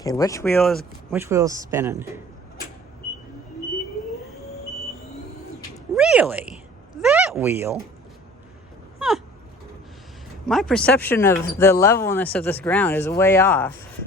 Okay, which wheel's spinning? Really? That wheel? Huh. My perception of the levelness of this ground is way off.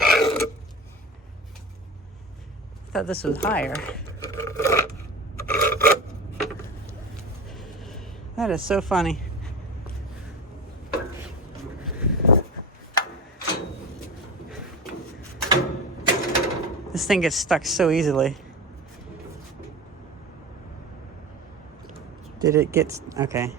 I thought this was higher. That is so funny. This thing gets stuck so easily. Did it get... Okay.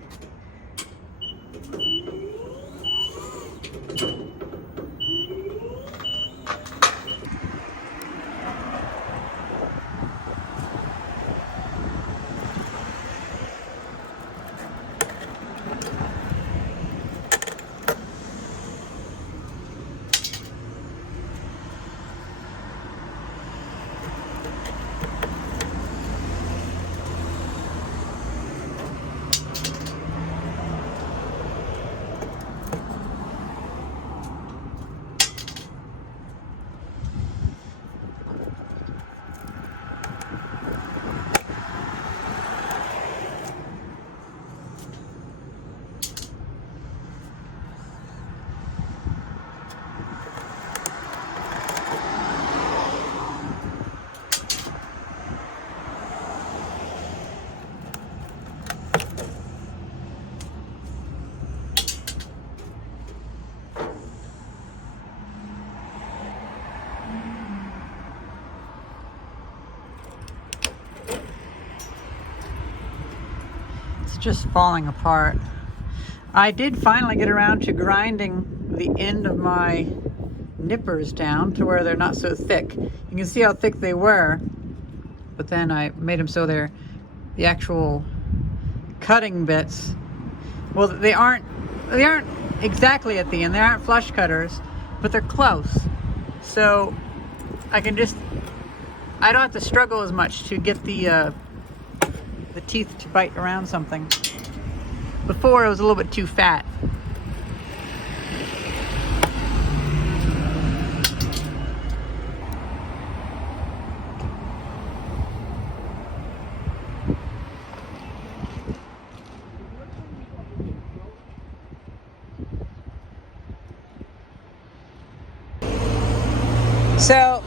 Just falling apart. I did finally get around to grinding the end of my nippers down to where they're not so thick. You can see how thick they were, but then I made them so they're the actual cutting bits. Well, they aren't exactly at the end. They aren't flush cutters, but they're close. So I don't have to struggle as much to get the teeth to bite around something. Before it was a little bit too fat. So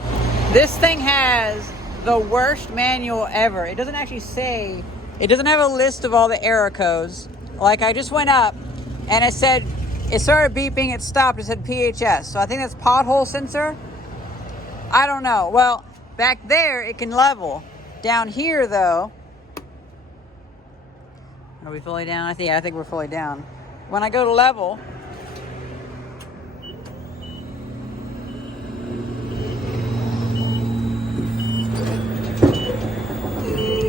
this thing has the worst manual ever. It doesn't actually say, it doesn't have a list of all the error codes. Like I just went up and it said, it started beeping, it stopped, it said PHS. So I think that's pothole sensor. I don't know. Well, back there it can level. Down here though, are we fully down? I think we're fully down. When I go to level,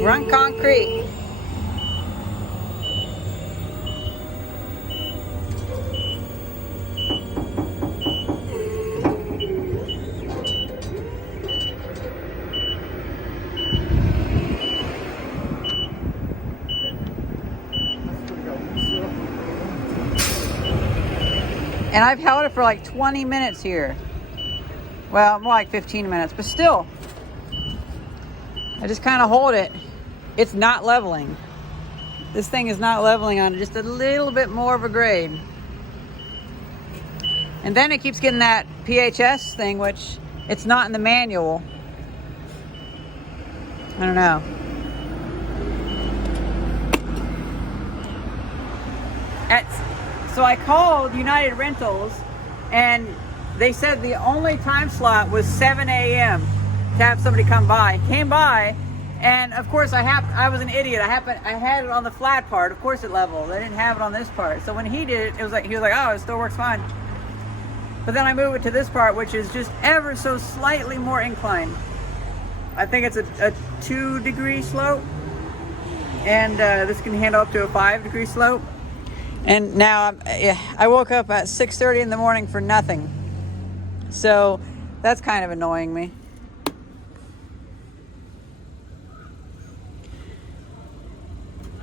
run concrete. And I've held it for like 20 minutes here. Well, more like 15 minutes, but still. I just kind of hold it. It's not leveling. This thing is not leveling on just a little bit more of a grade. And then it keeps getting that PHS thing, which it's not in the manual. I don't know. So I called United Rentals and they said the only time slot was 7 a.m. to have somebody come by. Came by, and of course I was an idiot. I had it on the flat part. Of course it leveled. I didn't have it on this part. So when he did it, he was like, oh, it still works fine. But then I move it to this part, which is just ever so slightly more inclined. I think it's a 2-degree slope, and this can handle up to a 5-degree slope. And now I woke up at 6:30 in the morning for nothing. So that's kind of annoying me.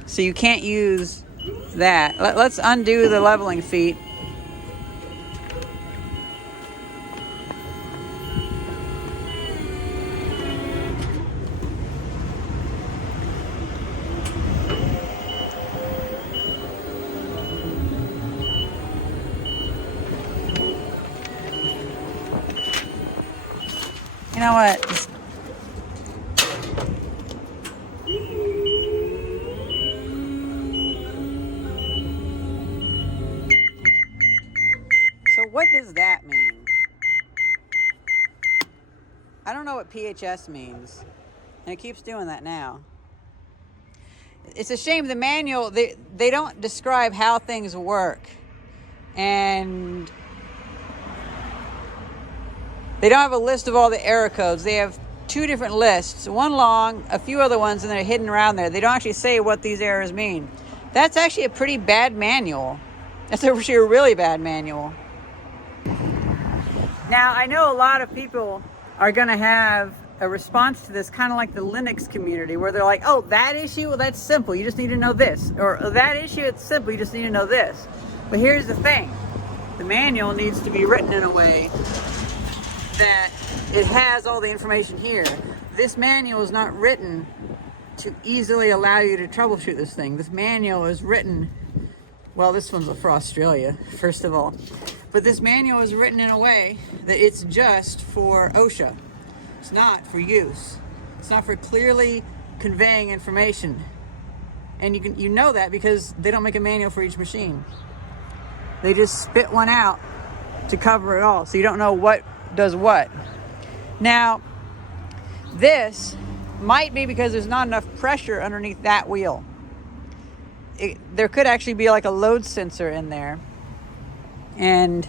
So you can't use that. Let's undo the leveling feet. You know what? So what does that mean? I don't know what PHS means. And it keeps doing that now. It's a shame the manual, they don't describe how things work. And they don't have a list of all the error codes. They have 2 different lists, one long, a few other ones, and they're hidden around there. They don't actually say what these errors mean. That's actually a pretty bad manual. That's actually a really bad manual. Now, I know a lot of people are going to have a response to this, kind of like the Linux community, where they're like, oh, that issue, well, that's simple. You just need to know this. Or that issue, it's simple. You just need to know this. But here's the thing. The manual needs to be written in a way that it has all the information here. This manual is not written to easily allow you to troubleshoot this thing. This manual is written, well, this one's for Australia, first of all. But this manual is written in a way that it's just for OSHA. It's not for use. It's not for clearly conveying information. And you know that because they don't make a manual for each machine. They just spit one out to cover it all, so you don't know what does what. Now, this might be because there's not enough pressure underneath that wheel. There could actually be like a load sensor in there. And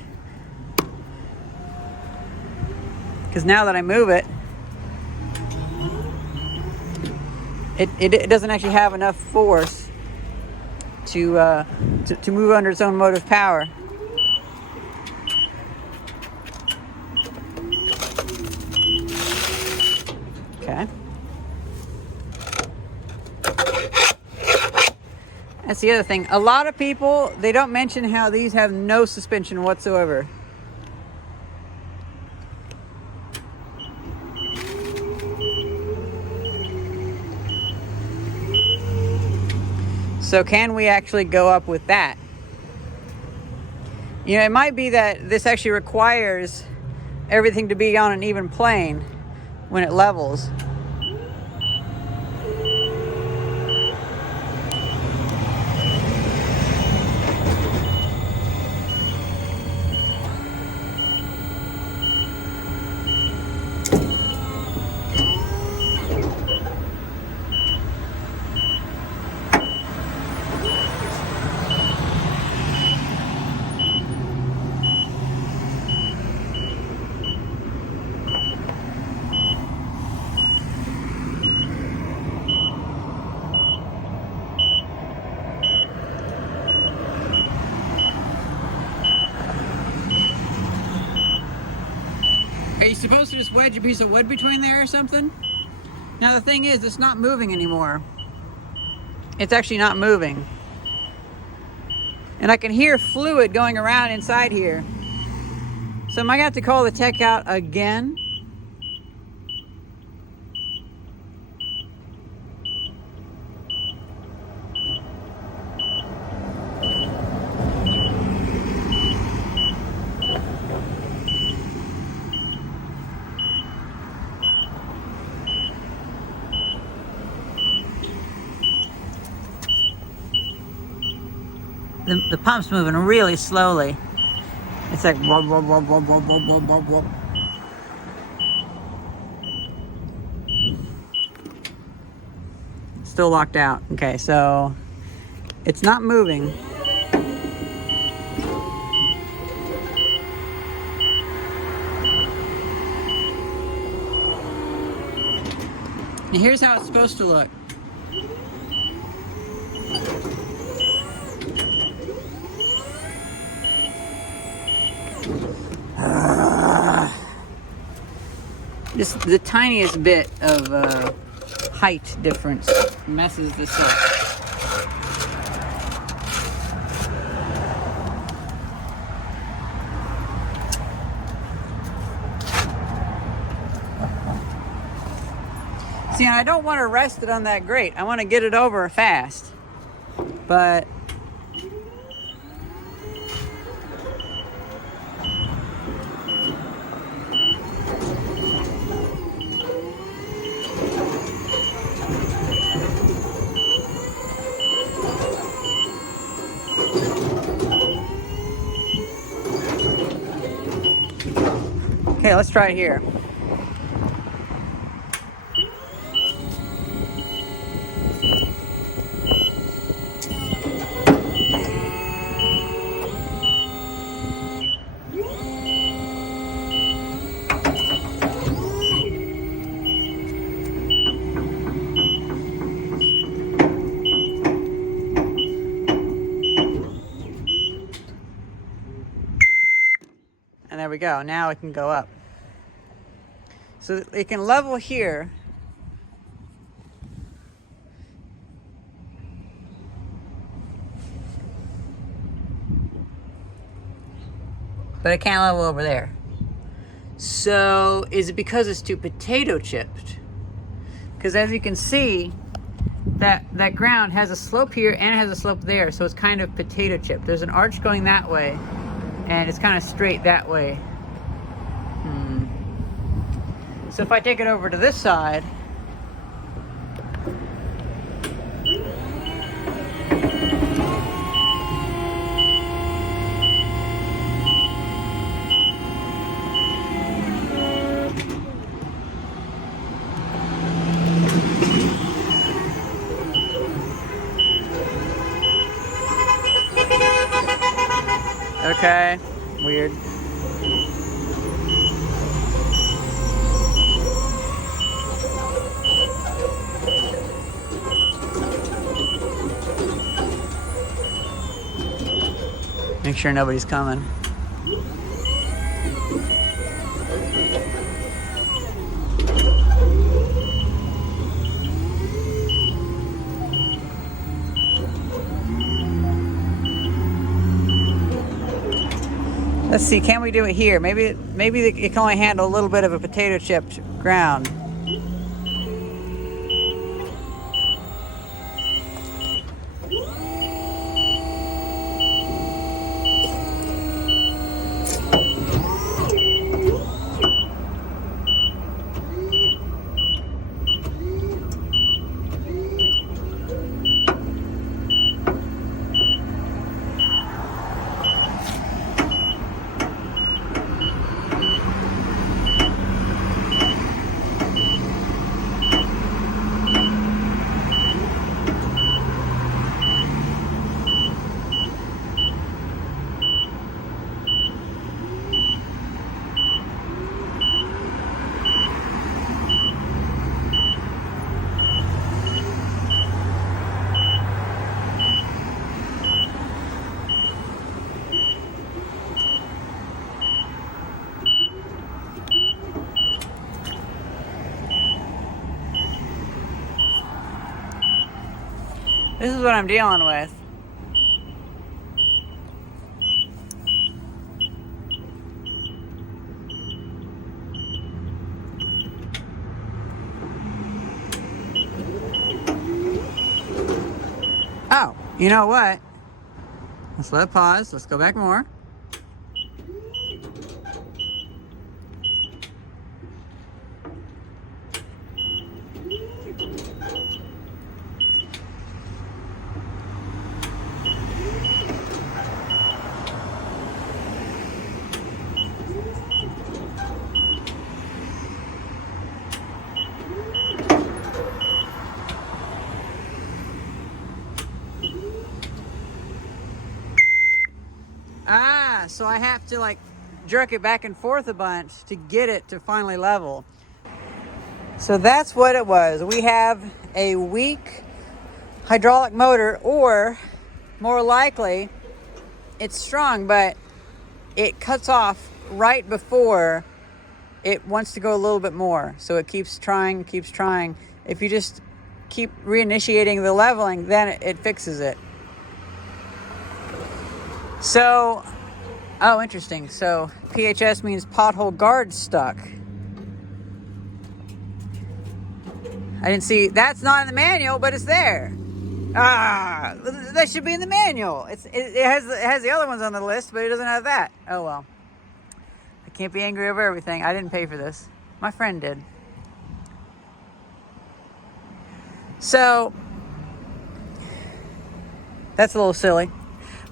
because now that I move it, it doesn't actually have enough force to move under its own motive power. Okay. That's the other thing. A lot of people, they don't mention how these have no suspension whatsoever. So can we actually go up with that? You know, it might be that this actually requires everything to be on an even plane when it levels. Are you supposed to just wedge a piece of wood between there or something? Now the thing is, it's not moving anymore. It's actually not moving. And I can hear fluid going around inside here. So am I going to have to call the tech out again? The pump's moving really slowly. It's like whoop, whoop, whoop, whoop, whoop, whoop, whoop, whoop. Still locked out. Okay, so it's not moving. And here's how it's supposed to look. Just the tiniest bit of height difference messes this up. See, I don't want to rest it on that grate. I want to get it over fast. But okay, let's try it here. And there we go. Now it can go up. So it can level here. But it can't level over there. So is it because it's too potato chipped? Because as you can see, that ground has a slope here and it has a slope there. So it's kind of potato chipped. There's an arch going that way. And it's kind of straight that way. So if I take it over to this side, okay, weird. Make sure nobody's coming. Let's see, can we do it here? Maybe it can only handle a little bit of a potato chipped ground. This is what I'm dealing with. Oh, you know what? Let's let it pause. Let's go back more. So I have to like jerk it back and forth a bunch to get it to finally level. So that's what it was. We have a weak hydraulic motor, or more likely it's strong, but it cuts off right before it wants to go a little bit more. So it keeps trying. If you just keep reinitiating the leveling, then it fixes it. So, oh, interesting. So PHS means pothole guard stuck. I didn't see, that's not in the manual, but it's there. Ah, that should be in the manual. It has the other ones on the list, but it doesn't have that. Oh well. I can't be angry over everything. I didn't pay for this. My friend did. So, that's a little silly.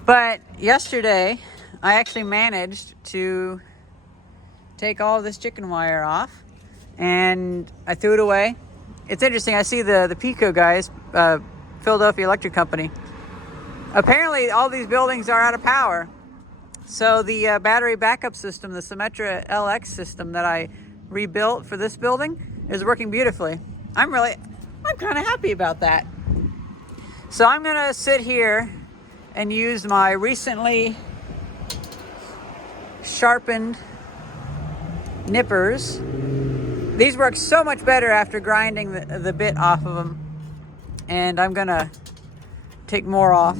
But yesterday, I actually managed to take all this chicken wire off, and I threw it away. It's interesting. I see the Pico guys, Philadelphia Electric Company. Apparently, all these buildings are out of power. So the battery backup system, the Symetra LX system that I rebuilt for this building, is working beautifully. I'm kind of happy about that. So I'm gonna sit here and use my recently sharpened nippers. These work so much better after grinding the bit off of them. And I'm gonna take more off.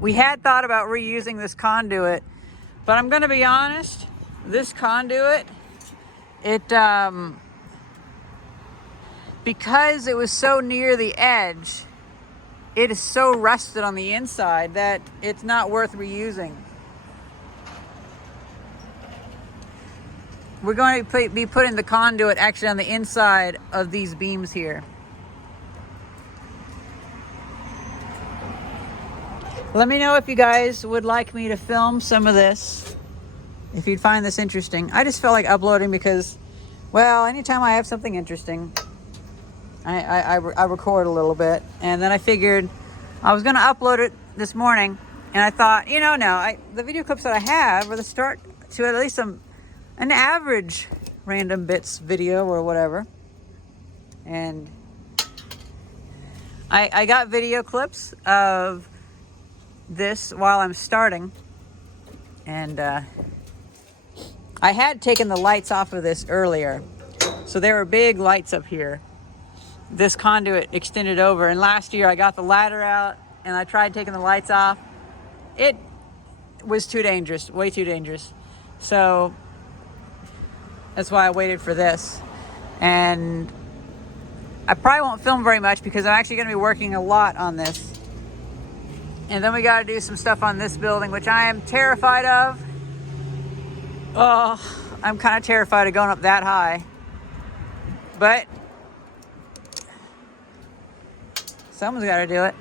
We had thought about reusing this conduit, but I'm gonna be honest, this conduit, because it was so near the edge, it is so rusted on the inside that it's not worth reusing. We're going to be putting the conduit actually on the inside of these beams here. Let me know if you guys would like me to film some of this, if you'd find this interesting. I just felt like uploading because, well, anytime I have something interesting, I record a little bit. And then I figured I was going to upload it this morning, and I thought, the video clips that I have are the start to at least an average random bits video or whatever. And I got video clips of this while I'm starting, and I had taken the lights off of this earlier, so there were big lights up here. This conduit extended over, and last year I got the ladder out and I tried taking the lights off. It was too dangerous, way too dangerous. So that's why I waited for this. And I probably won't film very much because I'm actually going to be working a lot on this. And then we got to do some stuff on this building, which I am terrified of. Oh, I'm kind of terrified of going up that high. But someone's got to do it.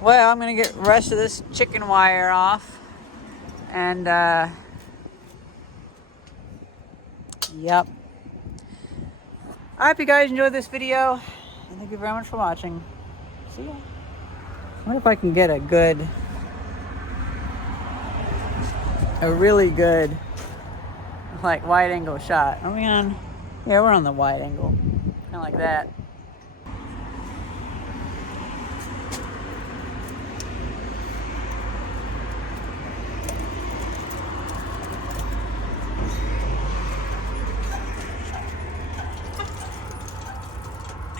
Well, I'm going to get the rest of this chicken wire off. And, yep. I hope you guys enjoyed this video. And thank you very much for watching. See ya. I wonder if I can get a really good, like, wide angle shot. Are we on? Yeah, we're on the wide angle. Kind of like that.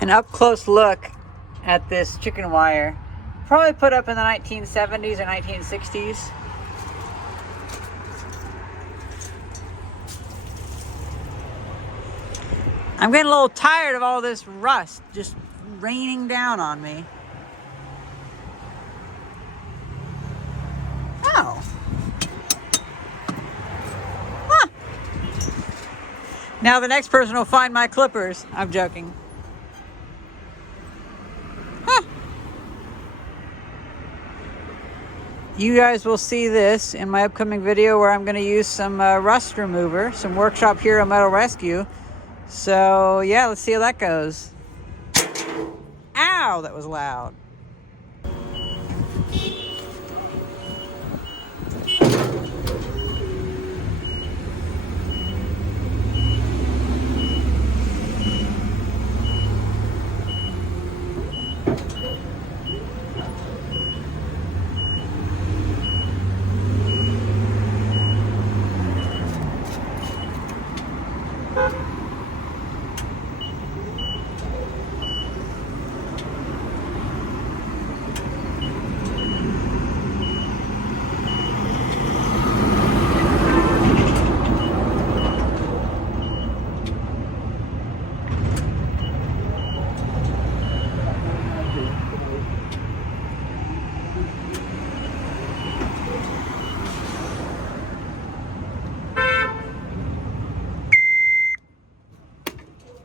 An up-close look at this chicken wire, probably put up in the 1970s or 1960s. I'm getting a little tired of all this rust just raining down on me. Oh. Huh. Now the next person will find my clippers. I'm joking. You guys will see this in my upcoming video where I'm going to use some rust remover, some Workshop Hero Metal Rescue. So yeah, let's see how that goes. Ow, that was loud.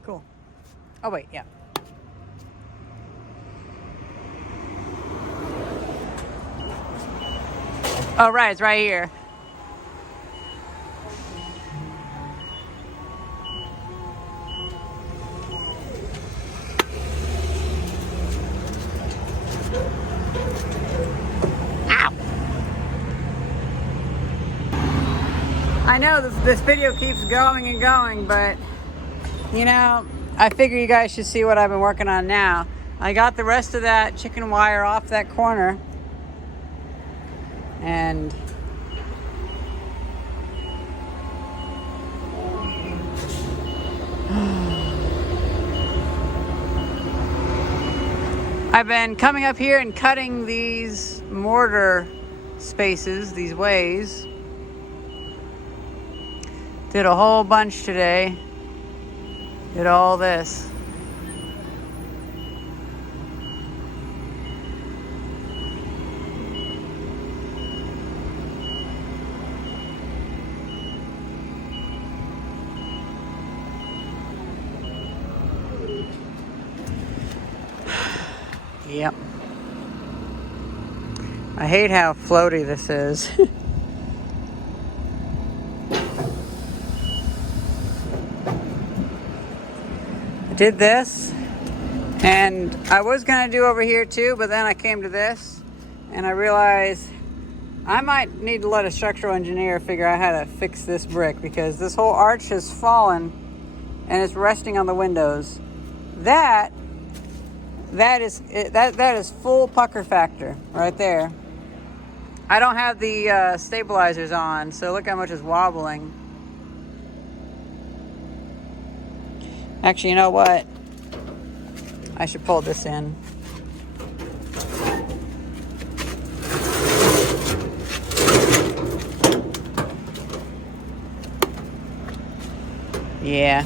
Cool. Oh, wait, yeah. Oh, right, it's right here. Ow! I know this video keeps going and going, but, you know, I figure you guys should see what I've been working on now. I got the rest of that chicken wire off that corner. And I've been coming up here and cutting these mortar spaces, these ways. Did a whole bunch today. Did all this. Yep. I hate how floaty this is. I did this, and I was gonna do over here too, but then I came to this, and I realized I might need to let a structural engineer figure out how to fix this brick, because this whole arch has fallen, and it's resting on the windows. That is full pucker factor right there. I don't have the stabilizers on, so look how much is wobbling. Actually, you know what? I should pull this in. Yeah.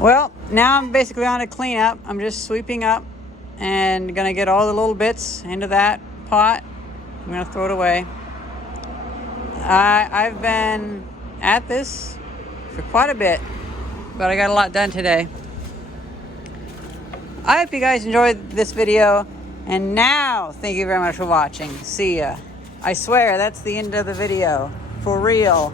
Well, now I'm basically on a cleanup. I'm just sweeping up and gonna get all the little bits into that pot. I'm gonna throw it away. I've been at this for quite a bit, but I got a lot done today. I hope you guys enjoyed this video, and now thank you very much for watching. See ya. I swear that's the end of the video. For real.